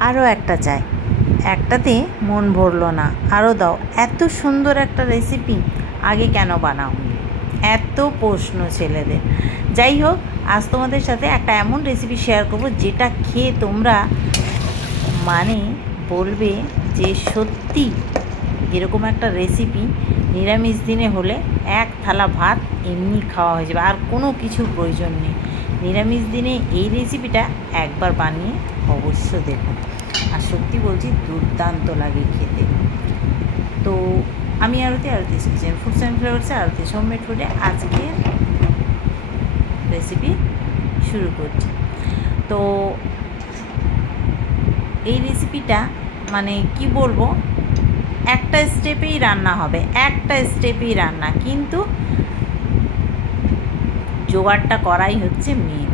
আরও একটা চাই। একটাতে মন ভরলো না। আরও দাও। এত সুন্দর একটা রেসিপি আগে কেন বানাও এত প্রশ্ন ছেলেদের। যাই হোক, আজ তোমাদের সাথে একটা এমন রেসিপি শেয়ার করব যেটা খেয়ে তোমরা মানে বলবে যে সত্যি এরকম একটা রেসিপি নিরামিষ দিনে হলে এক থালা ভাত এমনি খাওয়া হয়ে যাবে। আর কোনো কিছুর প্রয়োজন নেই। নিরামিষ দিনে এই রেসিপিটা একবার বানিয়ে অবশ্য দেখুন। আর সত্যি বলছি, দুর্দান্ত লাগে খেতে। তো আমি Aarti Aarti kitchen foods and ফ্লেভার্সে Arati homemade ফুডে আজকে রেসিপি শুরু করছি। তো এই রেসিপিটা মানে কি বলব, একটা স্টেপেই রান্না হবে, একটা স্টেপেই রান্না। কিন্তু জোগাড়টা করাই হচ্ছে মেন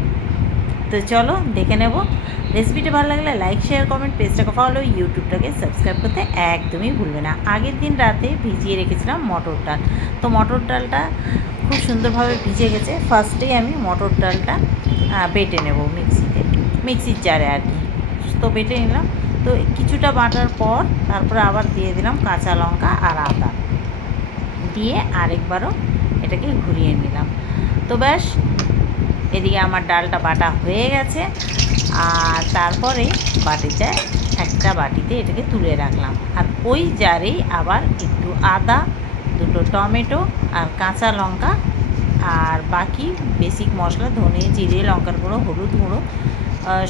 তো চলো দেখে নেব রেসিপিটা ভালো লাগলে লাইক শেয়ার কমেন্ট পেজটাকে ফলো ইউটিউবটাকে সাবস্ক্রাইব করতে একদমই ভুলবে না। আগের দিন রাতে ভিজিয়ে রেখেছিলাম মটর ডাল। তো মটর ডালটা খুব সুন্দরভাবে ভিজে গেছে। ফার্স্টেই আমি মটর ডালটা বেটে নেব মিক্সিতে। মিক্সির জারে আর কি। তো বেটে নিলাম। তো কিছুটা বাটার পর তারপরে আবার দিয়ে দিলাম কাঁচা লঙ্কা আর আদা। দিয়ে আরেকবারও এটাকে ঘুরিয়ে নিলাম। তো ব্যাস, এদিকে আমার ডালটা বাটা হয়ে গেছে। আর তারপরে বাটিতে একটা বাটিতে এটাকে তুলে রাখলাম। আর ওই জারেই আবার একটু আদা, দুটো টমেটো আর কাঁচা লঙ্কা আর বাকি বেসিক মশলা, ধনে জিরে, লঙ্কার গুঁড়ো, হলুদ গুঁড়ো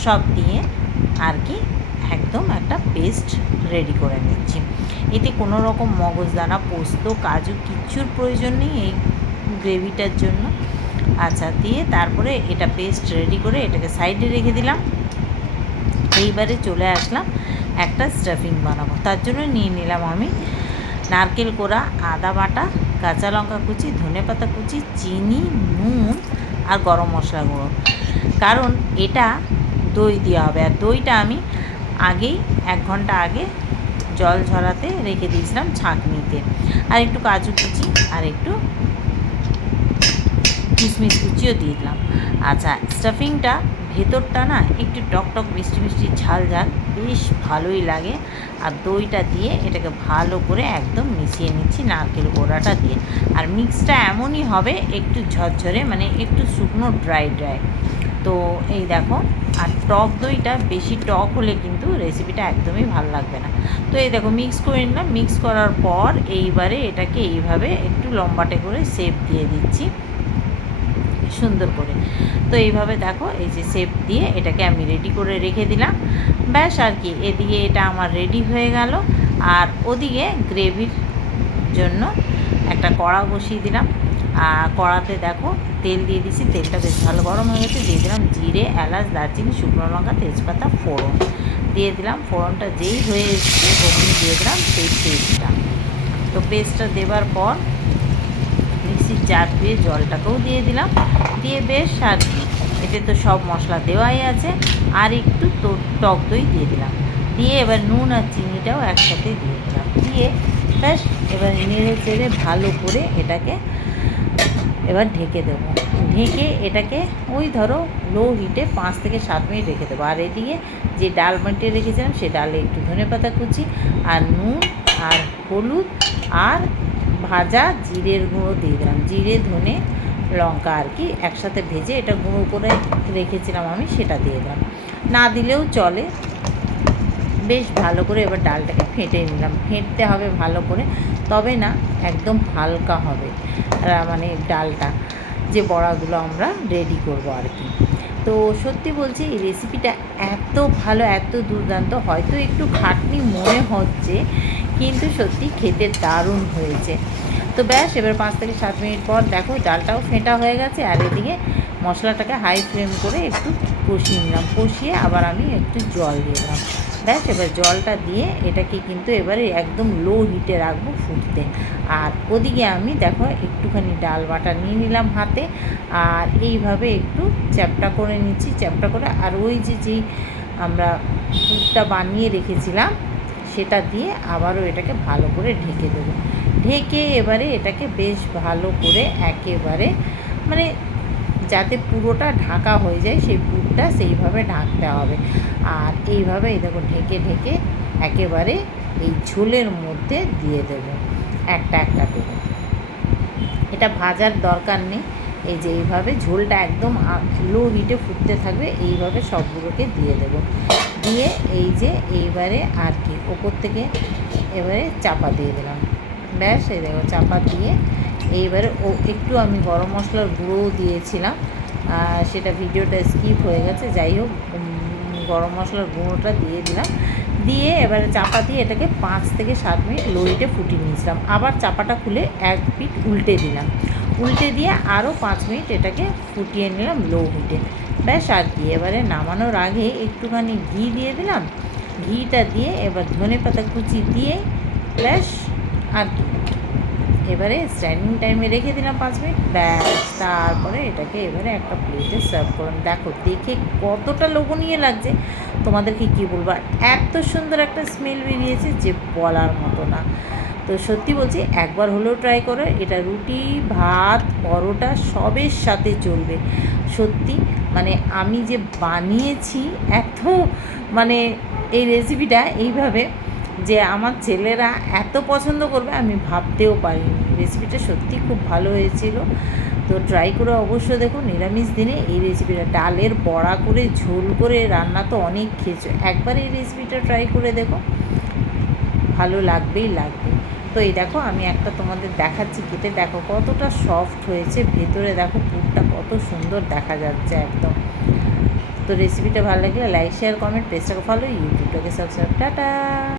সব দিয়ে আর কি একদম একটা পেস্ট রেডি করে নিচ্ছি। এতে কোনো রকম মগজদানা, পোস্ত, কাজু কিচ্ছুর প্রয়োজন নেই এই গ্রেভিটার জন্য। আচ্ছা দিয়ে তারপরে এটা পেস্ট রেডি করে এটাকে সাইডে রেখে দিলাম। এইবারে চলে আসলাম একটা স্টাফিং বানাবো। তার জন্য নিয়ে নিলাম আমি নারকেল কোড়া, আদা বাটা, কাঁচা লঙ্কা কুচি, ধনে পাতা কুচি, চিনি, নুন আর গরম মশলা গুঁড়ো। কারণ এটা দই দেওয়া হবে আর দইটা আমি আগেই এক ঘণ্টা আগে জল ঝরাতে রেখে দিয়েছিলাম ছাঁকনিতে। আর একটু কাজু কুচি আর একটু কিশমিশ কুচিও দিয়ে দিলাম। আচ্ছা স্টাফিংটা ভেতরটা না একটু টক টক মিষ্টি মিষ্টি ঝাল ঝাল, বেশ ভালোই লাগে। আর দইটা দিয়ে এটাকে ভালো করে একদম মিশিয়ে নিচ্ছি নারকেল গোড়াটা দিয়ে। আর মিক্সটা এমনই হবে একটু ঝরঝরে মানে একটু শুকনো ড্রাই ড্রাই তো এই দেখো, আর টক দইটা বেশি টক হলে কিন্তু রেসিপিটা একদমই ভালো লাগবে না। তো এই দেখো মিক্স করে নিলাম। মিক্স করার পর এইবারে এটাকে এইভাবে একটু লম্বাটে করে শেপ দিয়ে দিচ্ছি। সুন্দর করে। তো এইভাবে দেখো, এই যে সেপ দিয়ে এটাকে আমি রেডি করে রেখে দিলাম। ব্যাস আর কি, এদিকে এটা আমার রেডি হয়ে গেল। আর ওদিকে গ্রেভির জন্য একটা কড়া বসিয়ে দিলাম। আর কড়াতে দেখো, তেল দিয়ে দিছি, তেলটা বেশ ভালো গরম হয়ে গেছে। দিয়ে দিলাম জিরে, এলাচ, দারচিনি, শুকনো লঙ্কা, তেজপাতা, ফোড়ন। দিয়ে দিলাম ফোড়নটা যেই হয়ে এসছে অমনি দিয়ে দিলাম সেই পেস্টটা তো পেস্টটা দেবার পর মিক্সির জার দিয়ে জলটাকেও দিয়ে দিলাম। দিয়ে বেশ আর এতে তো সব মশলা দেওয়াই আছে। আর একটু টক দই দিয়ে দিলাম। দিয়ে এবার নুন আর চিনিটাও একসাথে দিয়ে দিলাম। দিয়ে ব্যাস, এবার নেড়ে চেড়ে ভালো করে এটাকে এবার ঢেকে দেবো। ঢেকে এটাকে ওই ধরো লো হিটে পাঁচ থেকে সাত মিনিট রেখে দেবো। আর এদিকে যে ডাল মেটে রেখেছিলাম সে ডালে একটু ধনে পাতা কুচি আর নুন আর হলুদ আর ভাজা, জিরের গুঁড়ো দিয়ে দিলাম। জিরে, ধনে, লঙ্কা আর কি একসাথে ভেজে এটা গুঁড়ো করে রেখেছিলাম আমি, সেটা দিয়ে দিলাম। না দিলেও চলে। বেশ ভালো করে এবার ডালটাকে ফেটে নিলাম। ফেটতে হবে ভালো করে, তবে না একদম হালকা হবে মানে ডালটা, যে বড়াগুলো আমরা রেডি করব আর কি। তো সত্যি বলছি, এই রেসিপিটা এত ভালো, এত দুর্দান্ত, হয়তো একটু খাটনি মনে হচ্ছে, কিন্তু সত্যি খেতে দারুণ হয়েছে। তো ব্যাস, এবার পাঁচ থেকে সাত মিনিট পর দেখো ডালটাও ফেঁটা হয়ে গেছে, আর এদিকে মশলাটাকে হাই ফ্লেম করে একটু কষিয়ে নিলাম। কষিয়ে আবার আমি একটু জল দিয়ে দিলাম। ব্যাস, এবার জলটা দিয়ে এটাকে কিন্তু এবারে একদম লো হিটে রাখব ফুটতে। আর ওদিকে আমি দেখো একটুখানি ডাল বাটা নিয়ে নিলাম হাতে, আর এইভাবে একটু চ্যাপটা করে নিচ্ছি, চ্যাপটা করে, আর ওই যে যেই আমরা পুরটা বানিয়ে রেখেছিলাম, সেটা দিয়ে আবারও এটাকে ভালো করে ঢেকে দেবো। ঢেকে এবারে এটাকে বেশ ভালো করে একেবারে মানে যাতে পুরোটা ঢাকা হয়ে যায়, সেই পুরটা সেইভাবে ঢাকতে হবে। আর এইভাবে এই দেখো ঢেকে ঢেকে একেবারে এই ঝোলের মধ্যে দিয়ে দেবো। একটা একটা করে। এটা ভাজার দরকার নেই। এই যে এইভাবে ঝোলটা একদম লো হিটে ফুটতে থাকবে, এইভাবে সবগুলোকে দিয়ে দেবো। দিয়ে এই যে এইবারে আর কি, ওপর থেকে এবারে চাপা দিয়ে দিলাম। ব্যাস, এই দেখো চাপা দিয়ে এইবারে ও একটু আমি গরম মশলার গুঁড়োও দিয়েছিলাম সেটা ভিডিওটা স্কিপ হয়ে গেছে, যাই হোক গরম মশলার গুঁড়োটা দিয়ে দিলাম। দিয়ে এবারে চাপা দিয়ে এটাকে পাঁচ থেকে সাত মিনিট লোইটে ফুটিয়ে নিয়েছিলাম। আবার চাপাটা খুলে এক পিঠ উল্টে দিলাম। উল্টে দিয়ে আরও পাঁচ মিনিট এটাকে ফুটিয়ে নিলাম লো হিটে ব্যাস, আর কি, এবারে নামানোর আগে একটুখানি ঘি দিয়ে দিলাম। ঘিটা দিয়ে এবার ধনে পাতা কুচি দিয়ে ব্যাস আর কি এবারে স্ট্যান্ডিং টাইমে রেখে দিলাম পাঁচ মিনিট। ব্যাস, তারপরে এটাকে এবারে একটা প্লেটে সার্ভ করুন দেখো, দেখে কতটা লোভনীয় লাগছে। তোমাদেরকে কী বলব, আর এত সুন্দর একটা স্মেল বেরিয়েছে যে বলার মতো না। তো সত্যি বলছি, একবার হলেও ট্রাই করো। এটা রুটি, ভাত, পরোটা, সবের সাথে চলবে। সত্যি মানে আমি যে বানিয়েছি, এত মানে এই রেসিপিটা এইভাবে যে আমার ছেলেরা এত পছন্দ করবে আমি ভাবতেও পারিনি। রেসিপিটা সত্যি খুব ভালো হয়েছিল। তো ট্রাই করে অবশ্য দেখো নিরামিষ দিনে এই রেসিপিটা ডালের বড়া করে ঝোল করে রান্না তো অনেক খেয়েছো। একবার এই রেসিপিটা ট্রাই করে দেখো, ভালো লাগবেই লাগবে। তো এই দেখো আমি একটা তোমাদের দেখাচ্ছি কেটে দেখো কতটা সফট হয়েছে, ভেতরে দেখো পুরটা কত সুন্দর দেখা যাচ্ছে একদম। তো রেসিপিটা ভালো লাগলে লাইক শেয়ার কমেন্ট পেজটাকে ফলো ইউটিউবটাকে সাবস্ক্রাইব টাটা!